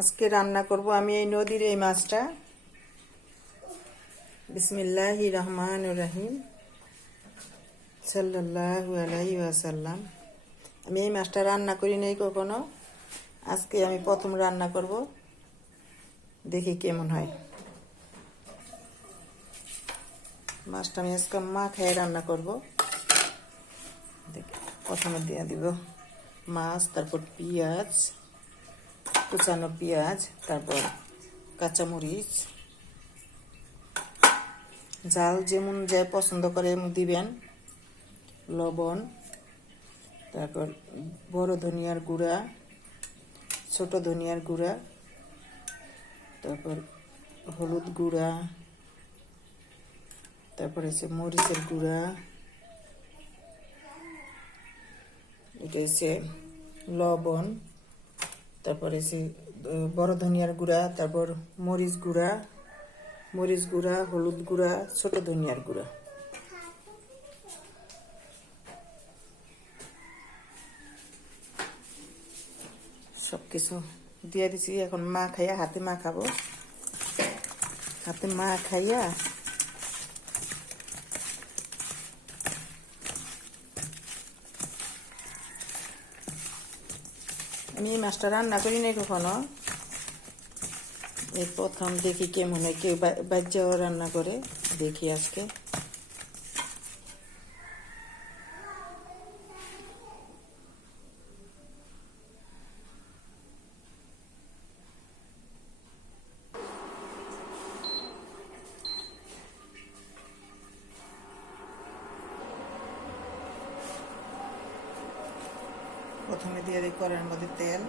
আজকে রান্না করব আমি এই নদীর এই মাছটা। বিসমিল্লাহির রহমানির রহিম, সাল্লাল্লাহু আলাইহি ওয়াসাল্লাম। আমি এই মাছটা রান্না করি নাই কখনো, আজকে আমি প্রথম রান্না করব, দেখি কেমন হয়। মাছটা আমি আজকে মাখায় রান্না করব। দেখি, প্রথমে দিয়ে দিব মাছ, তারপর পেঁয়াজ, কুচানো পেঁয়াজ, তারপর কাঁচামরিচ, ঝাল যেমন যে পছন্দ করে এমন দিবেন, লবণ, তারপর বড় ধনিয়ার গুঁড়া, ছোট ধনিয়ার গুঁড়া, তারপর হলুদ গুঁড়া, তারপর হচ্ছে মরিচের গুঁড়া, এটা হচ্ছে লবণ, তারপর হচ্ছে বড় ধনিয়ার গুঁড়া, তারপর মরিচ গুঁড়া, হলুদ গুঁড়া, ছোট ধনিয়ার গুঁড়া। সব কিছু দিয়ে দিছি। এখন হাতে মাখাবো। হাতে মাখাইয়া আমি এই মাছটা রান্না করি নাই কখনো, এই প্রথম দেখি কেমন হয়। কেউ বাচ্চাও রান্না করে, দেখি আজকে। প্রথমে দিয়ে দিই কড়াইয়ের মধ্যে তেল,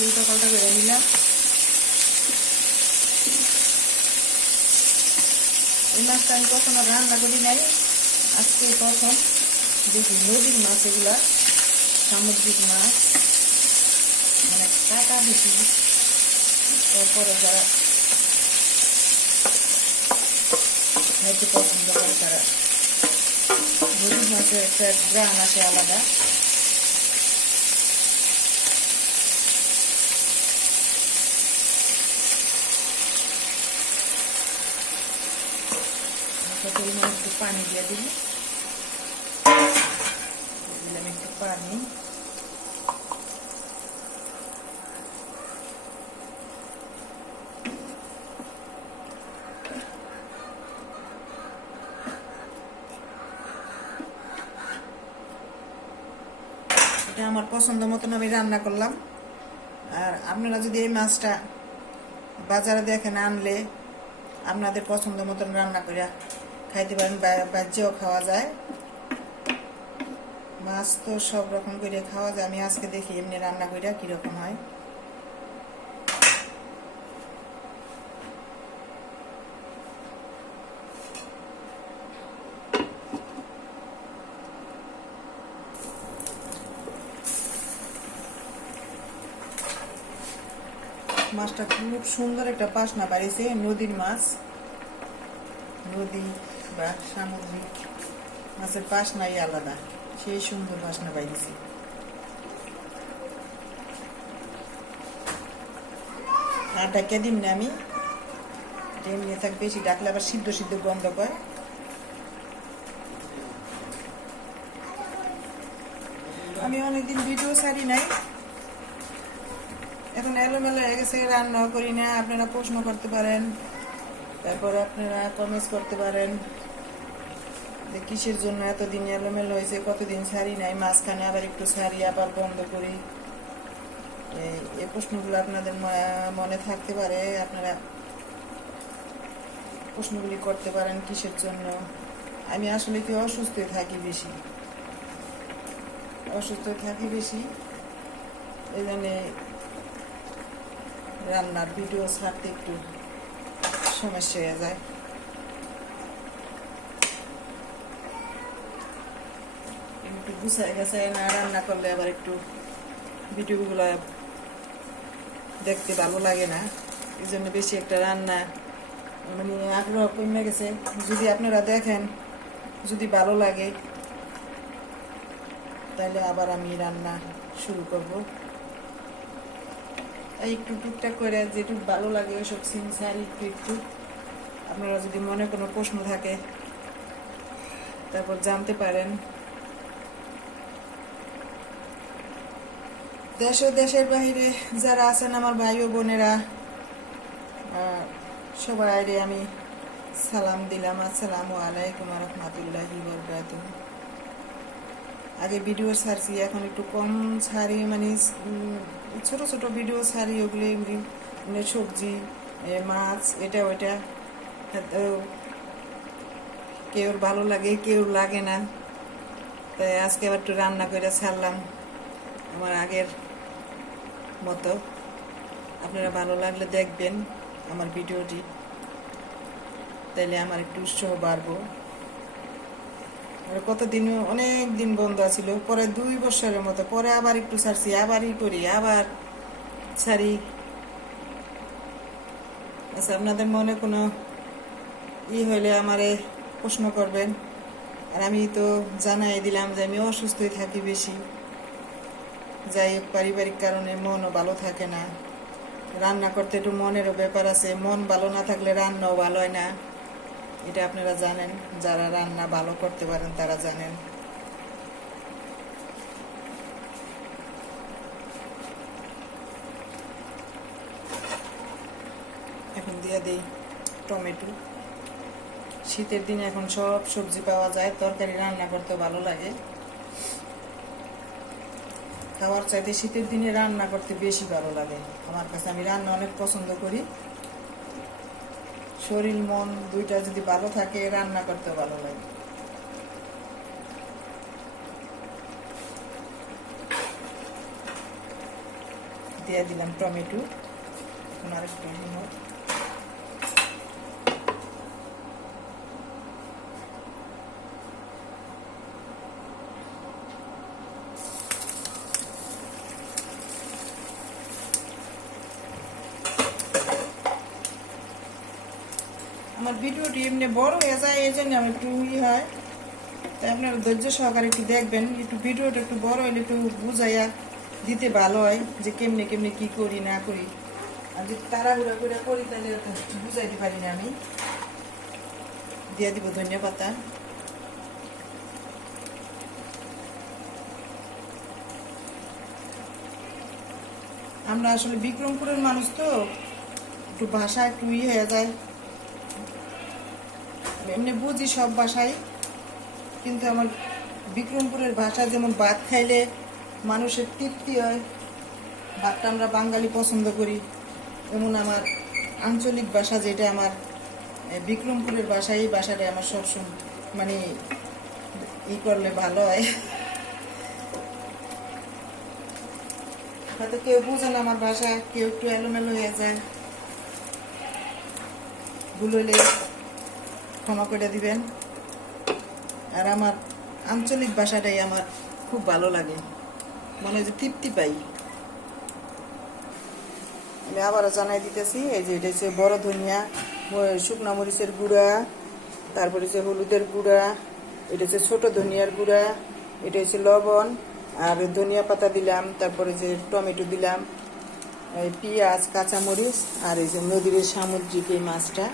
উল্টা পাল্টা করে নিলাম। এই মাছটা আমি কখনো রান্না করি নাই, আজকে প্রথম দেখি। নদীর মাছ এগুলা, সামুদ্রিক মাছ, মানে কাটা বেশি। তারপরে যারা খাইতে পছন্দ করে তারা, নদীর মাছের একটা গ্রাম আছে আলাদা। পরিমাণ একটু পানি দিয়ে দিই, দিলাম একটু পানি। এটা আমার পছন্দ মতন আমি রান্না করলাম। আর আপনারা যদি এই মাছটা বাজারে দেখেন, আনলে আপনাদের পছন্দ মতন রান্না করে খাইতে পারেন, বাজ্যেও খাওয়া যায়। মাছ তো সব রকম করে খাওয়া যায়। আমি আজকে দেখি এমনি রান্না করে কিরকম হয়। মাছটা খুব সুন্দর একটা বাসনা বাড়িছে। নদীর মাছ, নদী বা সামুদ্রিক মাছের বাসনাই আলাদা, সেই সুন্দর বাসনা বাইরেছে। আর ঢাকা দিন না আমি, এমনি থাক, বেশি ডাকলে আবার সিদ্ধ সিদ্ধ গন্ধ পায়। আমি অনেকদিন ভিডিও ছাড়ি নাই, এখন এলোমেলো হয়ে গেছে, রান্না করি না। আপনারা প্রশ্ন করতে পারেন, তারপর আপনারা কমেন্টস করতে পারেন যে কিসের জন্য এতদিন এলোমেলো হয়েছে, কতদিন ছাড়ি নাই, মাঝখানে আবার একটু ছাড়ি, আবার বন্ধ করি। এই প্রশ্নগুলো আপনাদের মনে থাকতে পারে, আপনারা প্রশ্নগুলি করতে পারেন কিসের জন্য। আমি আসলে কি অসুস্থ থাকি বেশি, এই জন্য রান্নার ভিডিও ছাড়তে একটু সমস্যা হয়ে যায়। একটু গুছায় গেছায় না রান্না করলে আবার একটু ভিডিওগুলো দেখতে ভালো লাগে না, এই জন্য বেশি একটা রান্না মানে আগ্রহ কমে গেছে। যদি আপনারা দেখেন, যদি ভালো লাগে, তাহলে আবার আমি রান্না শুরু করব। একটু টুকটাক করে যেটুকু ভালো লাগে ওইসব সিন ছাড়ি একটু একটু। আপনারা যদি মনে কোনো প্রশ্ন থাকে তারপর জানতে পারেন। দেশ ও দেশের বাইরে যারা আছেন আমার ভাই ও বোনেরা, সবাই আমি সালাম দিলাম। আসসালামু আলাইকুম রহমতুল্লাহি বরকাতুহ। আগে ভিডিও ছাড়ছি, এখন একটু কম ছাড়ি, মানে ছোট ছোট ভিডিও ছাড়ি। ওগুলি মানে সবজি, মাছ, এটা ওইটা। কেউ ভালো লাগে, কেউ লাগে না, তাই আজকে আবার একটু রান্না করে ছাড়লাম আমার আগের মতো। আপনারা ভালো লাগলে দেখবেন আমার ভিডিওটি, তাইলে আমার একটু উৎসাহ বাড়বো। কতদিন, অনেক দিন বন্ধ ছিল, পরে 2 বছরের মতো, পরে আবার একটু ছাড়ছি, আবারই করি, আবার ছাড়ি। আচ্ছা, আপনাদের মনে কোনো হইলে আমারে প্রশ্ন করবেন। আর আমি তো জানাই দিলাম যে আমি অসুস্থই থাকি বেশি, যাই পারিবারিক কারণে মনও ভালো থাকে না। রান্না করতে একটু মনেরও ব্যাপার আছে, মন ভালো না থাকলে রান্নাও ভালো হয় না, এটা আপনারা জানেন। যারা রান্না ভালো করতে পারেন তারা জানেন। এখন দিয়ে দিই টমেটো। শীতের দিনে এখন সব সবজি পাওয়া যায়, তরকারি রান্না করতে ভালো লাগে। খাওয়ার চাইতে শীতের দিনে রান্না করতে বেশি ভালো লাগে আমার কাছে। আমি রান্না অনেক পছন্দ করি। শরীর মন দুইটা যদি ভালো থাকে, রান্না করতে ভালো লাগে। দিয়ে দিলাম টমেটো। এখন আরেকটু আমার ভিডিওটি এমনি বড় হয়ে যায়, এই জন্য আমার একটু হয়, তাই আপনারা ধৈর্য সহকারে একটু দেখবেন। একটু ভিডিওটা একটু বড় হলে একটু বুঝাইয়া দিতে ভালো হয় যে কেমনে কেমনে কি করি না করি। আর যদি তাড়াহুড়া করে করি তাহলে বুঝাইতে পারি না আমি। দিয়ে দিব ধনিয়া পাতা। আমরা আসলে বিক্রমপুরের মানুষ তো, একটু ভাষা একটু হয়ে যায়। এমনি বুঝি সব ভাষাই, কিন্তু আমার বিক্রমপুরের ভাষা, যেমন ভাত খাইলে মানুষের তৃপ্তি হয়, ভাতটা আমরা বাঙালি পছন্দ করি, এমন আমার আঞ্চলিক ভাষা যেটা আমার বিক্রমপুরের ভাষা, এই ভাষাটা আমার সবসময় মানে করলে ভালো হয়। হয়তো কেউ বুঝে না আমার ভাষা, কেউ একটু এলোমেলো হয়ে যায়, ভুল হলে ক্ষমা করে দিবেন। আর আমার আঞ্চলিক ভাষাটাই আমার খুব ভালো লাগে, মনে হয় যে তৃপ্তি পাই। আমি আবারও জানাই দিতেছি, এই যে এটা হচ্ছে বড় ধনিয়া, শুকনা মরিচের গুঁড়া, তারপরে হচ্ছে হলুদের গুঁড়া, এটা হচ্ছে ছোট ধনিয়ার গুঁড়া, এটা হচ্ছে লবণ, আর ধনিয়া পাতা দিলাম, তারপরে যে টমেটো দিলাম, এই পেঁয়াজ, কাঁচামরিচ, আর এই যে নদীর সামুদ্রিক এই মাছটা।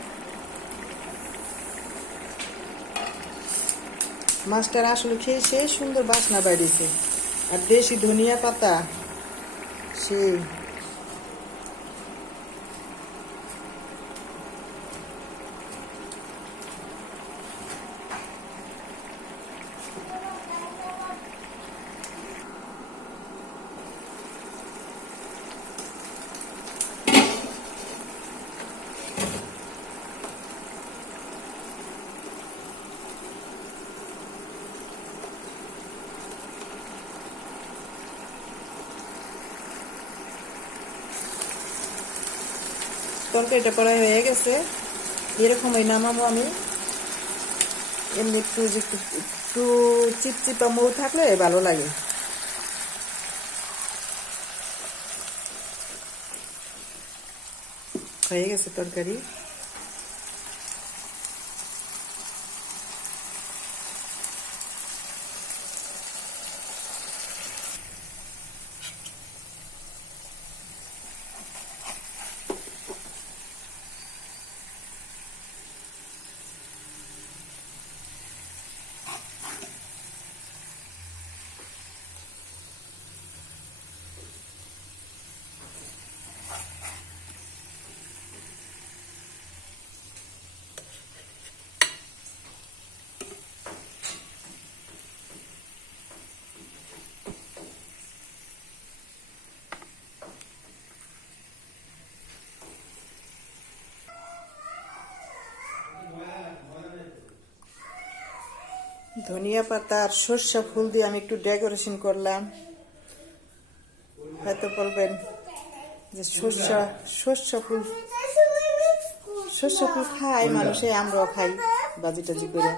মাছটার আসলে খেয়ে সে সুন্দর বাসনা বাইরেছে, আর দেশি ধনিয়া পাতা সে। তরকারিটা প্রায় হয়ে গেছে, এরকমই নামাবো আমি। এমনি একটু চিপচিপা মৌ থাকলে ভালো লাগে। হয়ে গেছে তরকারি। ধনিয়া পাতা আর সর্ষা ফুল দিয়ে আমি একটু ডেকোরেশন করলাম। হয়তো বলবেন যে সর্ষা ফুল খায় মানুষে, আমরাও খাই বাজি টাজি করে।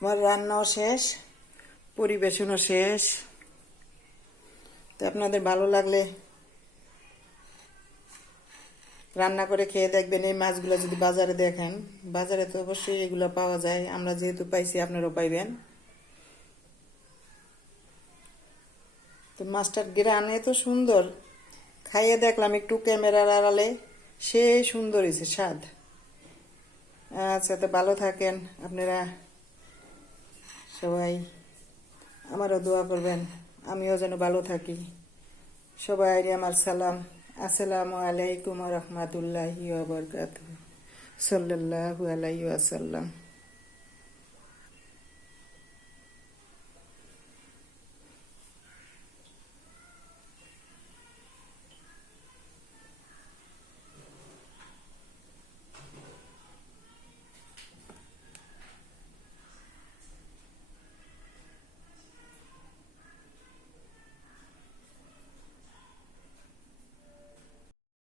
আমার রান্নাও শেষ, পরিবেশনও শেষ। তো আপনাদের ভালো লাগলে রান্না করে খেয়ে দেখবেন। এই মাছগুলো যদি বাজারে দেখেন, বাজারে তো অবশ্যই এগুলো পাওয়া যায়, আমরা যেহেতু পাইছি আপনারাও পাইবেন। তো মাছটার গ্রান এত সুন্দর, খাইয়ে দেখলাম একটু ক্যামেরার আড়ালে, সে সুন্দর হয়েছে স্বাদ। আচ্ছা, তো ভালো থাকেন আপনারা সবাই, আমারও দোয়া করবেন আমিও যেন ভালো থাকি। সবাই আমার সালাম, আসসালামু আলাইকুম ওয়া রাহমাতুল্লাহি ওয়া বারাকাতুহু, সাল্লাল্লাহু আলাইহি ওয়াসাল্লাম।